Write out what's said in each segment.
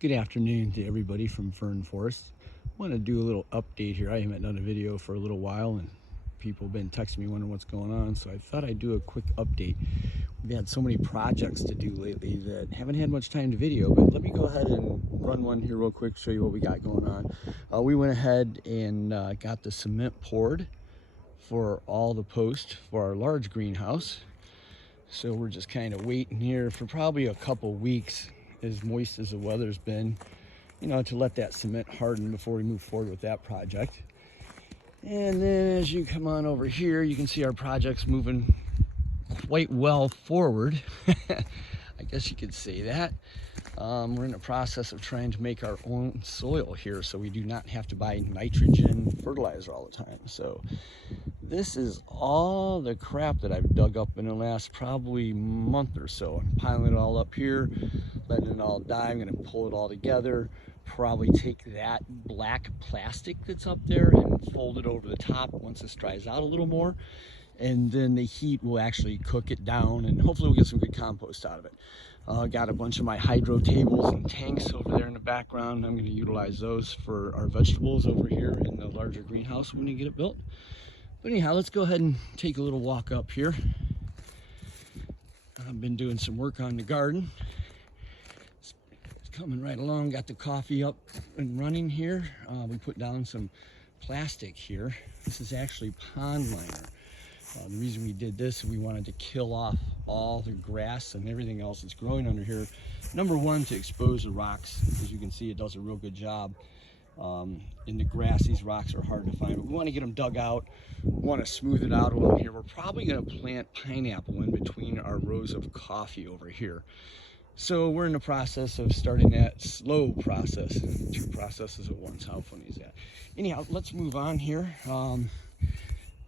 Good afternoon to everybody from Fern Forest. I want to do a little update here. I haven't done a video for a little while and people have been texting me wondering what's going on, so I thought I'd do a quick update. We've had so many projects to do lately that haven't had much time to video, but let me go ahead and run one here real quick, show you what we got going on. We went ahead and got the cement poured for all the posts for our large greenhouse. So we're just kind of waiting here for probably a couple weeks, as moist as the weather's been, to let that cement harden before we move forward with that project. And then as you come on over here, you can see our project's moving quite well forward. I guess you could say that. We're in the process of trying to make our own soil here so we do not have to buy nitrogen fertilizer all the time. So this is all the crap that I've dug up in the last probably month or so. I'm piling it all up here, letting it all die. I'm going to pull it all together, probably take that black plastic that's up there and fold it over the top once this dries out a little more. And then the heat will actually cook it down and hopefully we'll get some good compost out of it. Got a bunch of my hydro tables and tanks over there in the background. I'm going to utilize those for our vegetables over here in the larger greenhouse when you get it built. But anyhow, let's go ahead and take a little walk up here. I've been doing some work on the garden. It's coming right along. Got the coffee up and running here. We put down some plastic here. This is actually pond liner. The reason we did this, we wanted to kill off all the grass and everything else that's growing under here. Number one, to expose the rocks. As you can see, it does a real good job. In the grass, these rocks are hard to find, but we want to get them dug out. We want to smooth it out a little here. We're probably going to plant pineapple in between our rows of coffee over here. So we're in the process of starting that slow process. Two processes at once. How funny is that? Anyhow, let's move on here.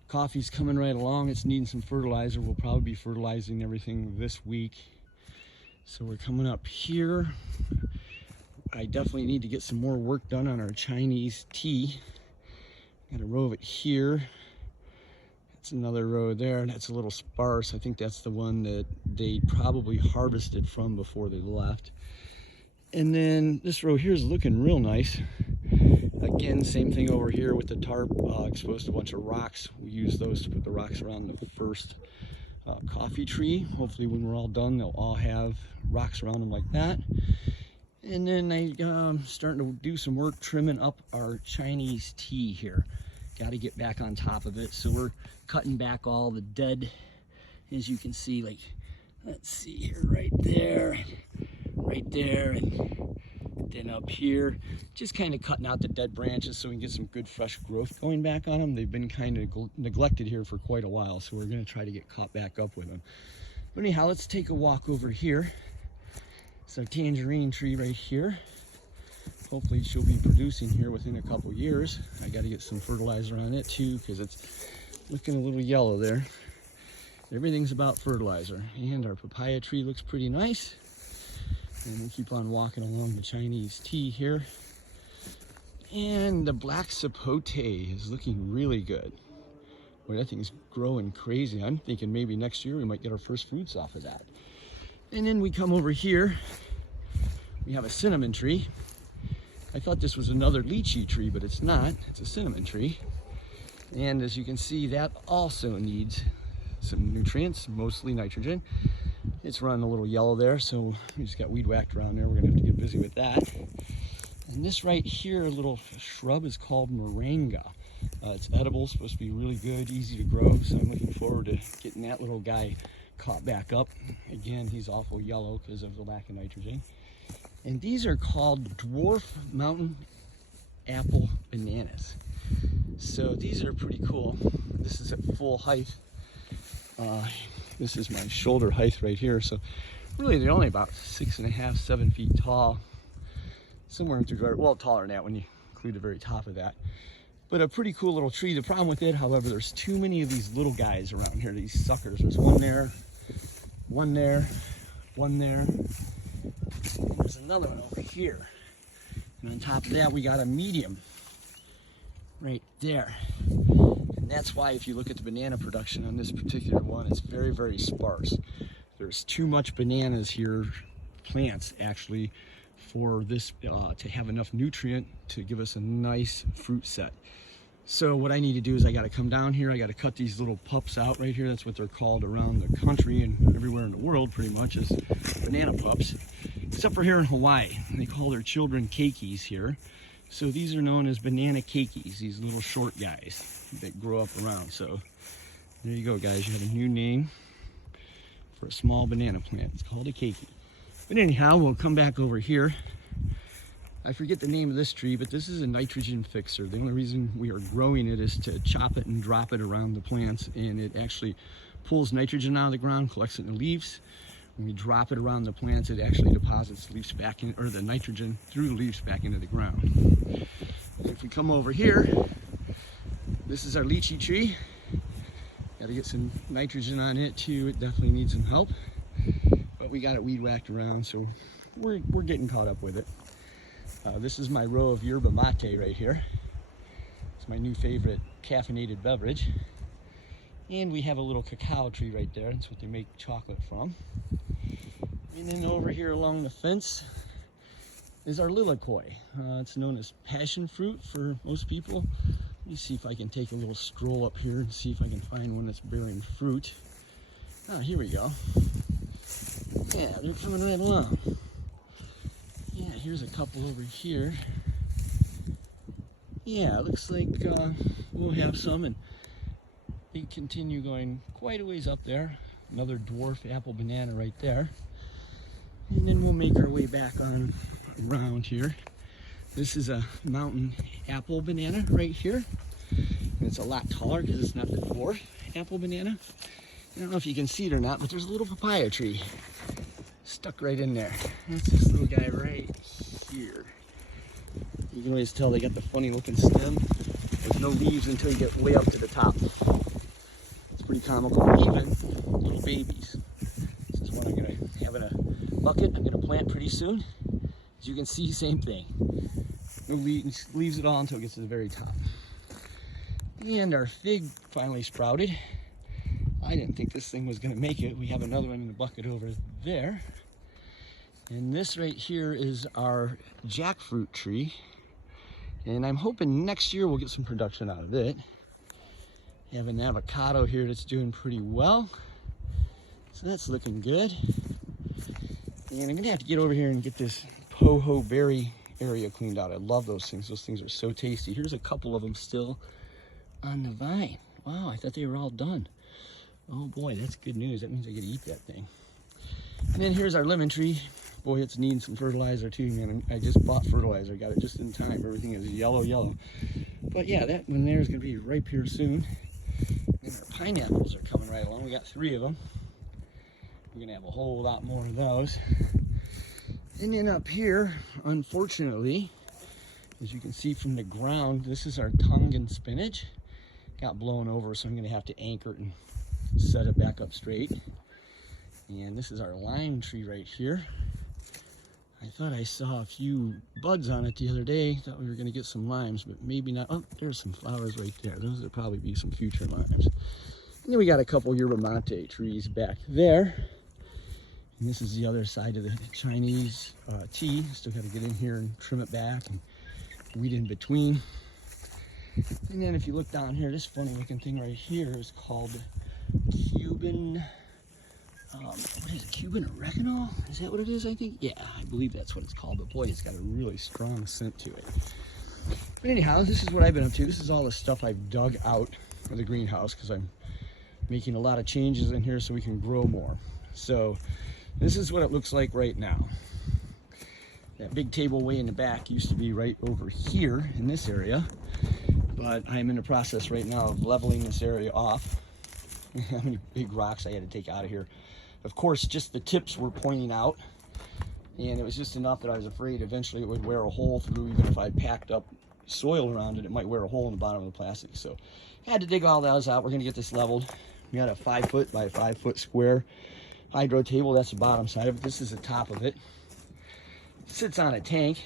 Coffee's coming right along. It's needing some fertilizer. We'll probably be fertilizing everything this week. So we're coming up here. I definitely need to get some more work done on our Chinese tea. Got a row of it here. That's another row there. That's a little sparse. I think that's the one that they probably harvested from before they left. And then this row here is looking real nice. Again, same thing over here with the tarp, exposed a bunch of rocks. We use those to put the rocks around the first coffee tree. Hopefully when we're all done, they'll all have rocks around them like that. And then I'm starting to do some work trimming up our Chinese tea here. Got to get back on top of it. So we're cutting back all the dead, as you can see, like, let's see here, right there, and then up here, just kind of cutting out the dead branches so we can get some good fresh growth going back on them. They've been kind of neglected here for quite a while, so we're going to try to get caught back up with them. But anyhow, let's take a walk over here. It's our tangerine tree right here. Hopefully she'll be producing here within a couple years. I got to get some fertilizer on it too because it's looking a little yellow there. Everything's about fertilizer. And our papaya tree looks pretty nice. And we'll keep on walking along the Chinese tea here. And the black sapote is looking really good. Boy, that thing's growing crazy. I'm thinking maybe next year we might get our first fruits off of that. And then we come over here. We have a cinnamon tree. I thought this was another lychee tree, but it's not. It's a cinnamon tree. And as you can see, that also needs some nutrients, mostly nitrogen. It's running a little yellow there, so we just got weed whacked around there. We're gonna have to get busy with that. And this right here, little shrub, is called Moranga. It's edible, supposed to be really good, easy to grow. So I'm looking forward to getting that little guy caught back up. Again, he's awful yellow because of the lack of nitrogen. And these are called Dwarf mountain apple bananas. So these are pretty cool. This is at full height. This is my shoulder height right here. So really they're only about 6.5, 7 feet tall. Somewhere in through, well, taller than that when you include the very top of that. But a pretty cool little tree. The problem with it, however, there's too many of these little guys around here, these suckers. There's one there, one there, one there. There's another one over here. And on top of that, we got a medium right there. And that's why if you look at the banana production on this particular one, it's very, very sparse. There's too much bananas here, plants actually, for this to have enough nutrient to give us a nice fruit set. So what I need to do is I got to come down here, I got to cut these little pups out right here. That's what they're called around the country and everywhere in the world pretty much, is banana pups. Except for here in Hawaii, they call their children keikis here. So these are known as banana keikis, these little short guys that grow up around. So there you go, guys, you have a new name for a small banana plant. It's called a keiki. But anyhow, we'll come back over here. I forget the name of this tree, but this is a nitrogen fixer. The only reason we are growing it is to chop it and drop it around the plants, and it actually pulls nitrogen out of the ground, collects it in the leaves. When we drop it around the plants, it actually deposits the leaves back in, or the nitrogen through the leaves back into the ground. If we come over here, this is our lychee tree. Got to get some nitrogen on it too. It definitely needs some help, but we got it weed whacked around, so we're getting caught up with it. This is my row of yerba mate right here. It's my new favorite caffeinated beverage. And we have a little cacao tree right there. That's what they make chocolate from. And then over here along the fence is our lilikoi. It's known as passion fruit for most people. Let me see if I can take a little stroll up here and see if I can find one that's bearing fruit. Ah, here we go. Yeah, they're coming right along. Yeah, here's a couple over here. Yeah, it looks like we'll have some, and they continue going quite a ways up there. Another dwarf apple banana right there. And then we'll make our way back on around here. This is a mountain apple banana right here. And it's a lot taller because it's not the dwarf apple banana. I don't know if you can see it or not, but there's a little papaya tree stuck right in there. That's this little guy right here. You can always tell they got the funny looking stem. There's no leaves until you get way up to the top. It's pretty comical. Even little babies. This is what I'm gonna have in a bucket. I'm gonna plant pretty soon. As you can see, same thing. No leaves at all until it gets to the very top. And our fig finally sprouted. I didn't think this thing was gonna make it. We have another one in the bucket over there. And this right here is our jackfruit tree. And I'm hoping next year we'll get some production out of it. We have an avocado here that's doing pretty well. So that's looking good. And I'm gonna have to get over here and get this poho berry area cleaned out. I love those things. Those things are so tasty. Here's a couple of them still on the vine. Wow, I thought they were all done. Oh boy, that's good news. That means I get to eat that thing. And then here's our lemon tree. Boy, it's needing some fertilizer too, man. I just bought fertilizer, got it just in time. Everything is yellow. But yeah, that one there is gonna be ripe here soon. And our pineapples are coming right along. We got 3 of them. We're gonna have a whole lot more of those. And then up here, unfortunately, as you can see from the ground, this is our Tongan spinach. Got blown over, so I'm gonna have to anchor it and set it back up straight. And this is our lime tree right here. I thought I saw a few buds on it the other day. Thought we were gonna get some limes, but maybe not. Oh, there's some flowers right there. Those will probably be some future limes. And then we got a couple yerba mate trees back there. And this is the other side of the Chinese tea. Still gotta get in here and trim it back and weed in between. And then if you look down here, this funny looking thing right here is called Cuban, what is it, Cuban oregano? Is that what it is, I think? Yeah, I believe that's what it's called, but boy, it's got a really strong scent to it. But anyhow, this is what I've been up to. This is all the stuff I've dug out of the greenhouse because I'm making a lot of changes in here so we can grow more. So this is what it looks like right now. That big table way in the back used to be right over here in this area, but I'm in the process right now of leveling this area off. How many big rocks I had to take out of here. Of course, just the tips were pointing out, and it was just enough that I was afraid eventually it would wear a hole through. Even if I packed up soil around it, it might wear a hole in the bottom of the plastic. So I had to dig all those out. We're gonna get this leveled. We got a 5 foot by 5 foot square hydro table. That's the bottom side of it. This is the top of it. It sits on a tank.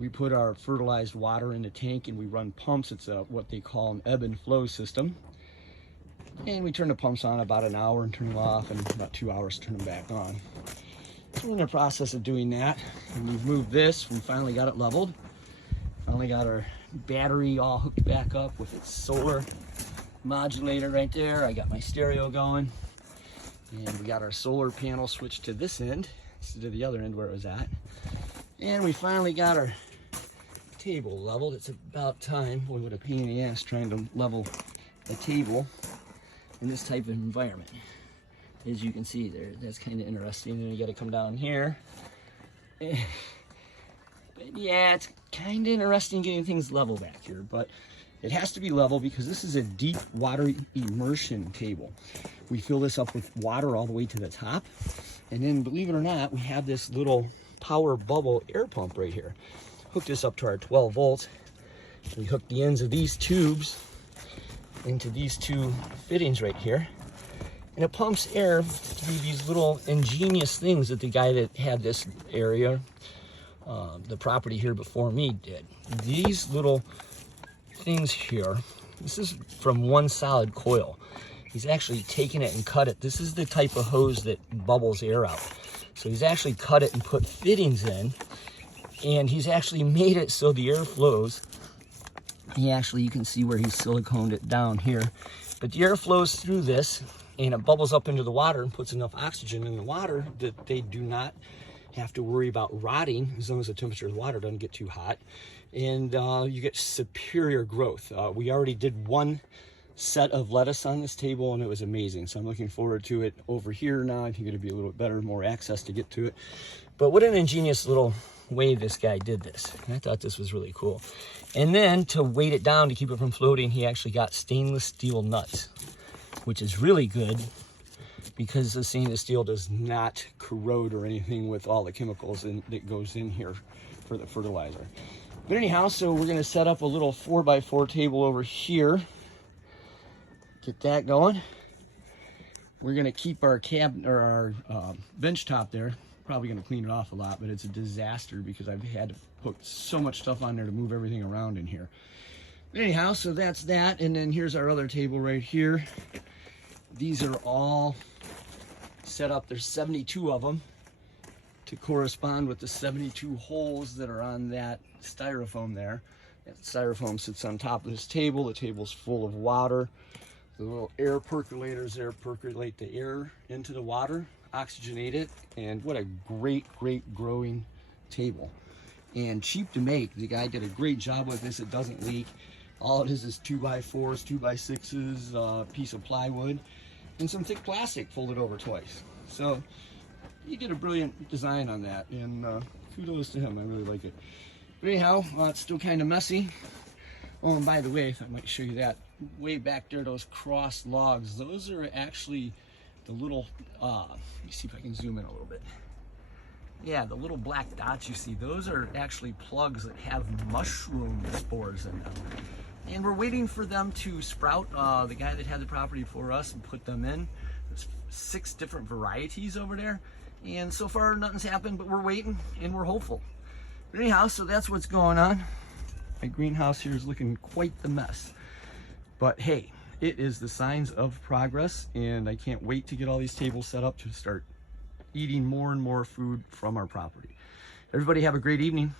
We put our fertilized water in the tank and we run pumps. It's what they call an ebb and flow system. And we turn the pumps on about an hour and turn them off, and about 2 hours to turn them back on. So we're in the process of doing that. And we've moved this. We finally got it leveled. Finally got our battery all hooked back up with its solar modulator right there. I got my stereo going. And we got our solar panel switched to this end instead of the other end where it was at. And we finally got our table leveled. It's about time. Boy, what a pain in the ass trying to level a table in this type of environment. As you can see there, that's kind of interesting. And you got to come down here. But yeah, it's kind of interesting getting things level back here, but it has to be level because this is a deep water immersion table. We fill this up with water all the way to the top. And then, believe it or not, we have this little power bubble air pump right here. Hook this up to our 12 volts. We hook the ends of these tubes into these two fittings right here. And it pumps air through these little ingenious things that the guy that had this area, the property here before me, did. These little things here, this is from one solid coil. He's actually taken it and cut it. This is the type of hose that bubbles air out. So he's actually cut it and put fittings in, and he's actually made it so the air flows. He actually, you can see where he's siliconed it down here, but the air flows through this and it bubbles up into the water and puts enough oxygen in the water that they do not have to worry about rotting as long as the temperature of the water doesn't get too hot. And you get superior growth. We already did one set of lettuce on this table and it was amazing. So I'm looking forward to it over here now. I think it'll be a little bit better, more access to get to it. But what an ingenious little way this guy did this. I thought this was really cool. And then to weight it down to keep it from floating, he actually got stainless steel nuts, which is really good because the stainless steel does not corrode or anything with all the chemicals that goes in here for the fertilizer. But anyhow, so we're gonna set up a little 4x4 table over here. Get that going. We're gonna keep our our bench top there. Probably gonna clean it off a lot, but it's a disaster because I've had to put so much stuff on there to move everything around in here. But anyhow, so that's that. And then here's our other table right here. These are all set up. There's 72 of them to correspond with the 72 holes that are on that styrofoam there. That styrofoam sits on top of this table. The table's full of water. The little air percolators there percolate the air into the water, oxygenate it, and what a great, great growing table. And cheap to make. The guy did a great job with this. It doesn't leak. All it is 2x4s, 2x6s, a piece of plywood, and some thick plastic folded over twice. So he did a brilliant design on that, and kudos to him. I really like it. But anyhow, it's still kind of messy. Oh, and by the way, I might show you that. Way back there, those crossed logs, those are actually the little, let me see if I can zoom in a little bit. Yeah, the little black dots you see, those are actually plugs that have mushroom spores in them. And we're waiting for them to sprout. The guy that had the property for us and put them in. There's 6 different varieties over there. And so far, nothing's happened, but we're waiting and we're hopeful. But anyhow, so that's what's going on. My greenhouse here is looking quite the mess. But hey, it is the signs of progress, and I can't wait to get all these tables set up to start eating more and more food from our property. Everybody have a great evening.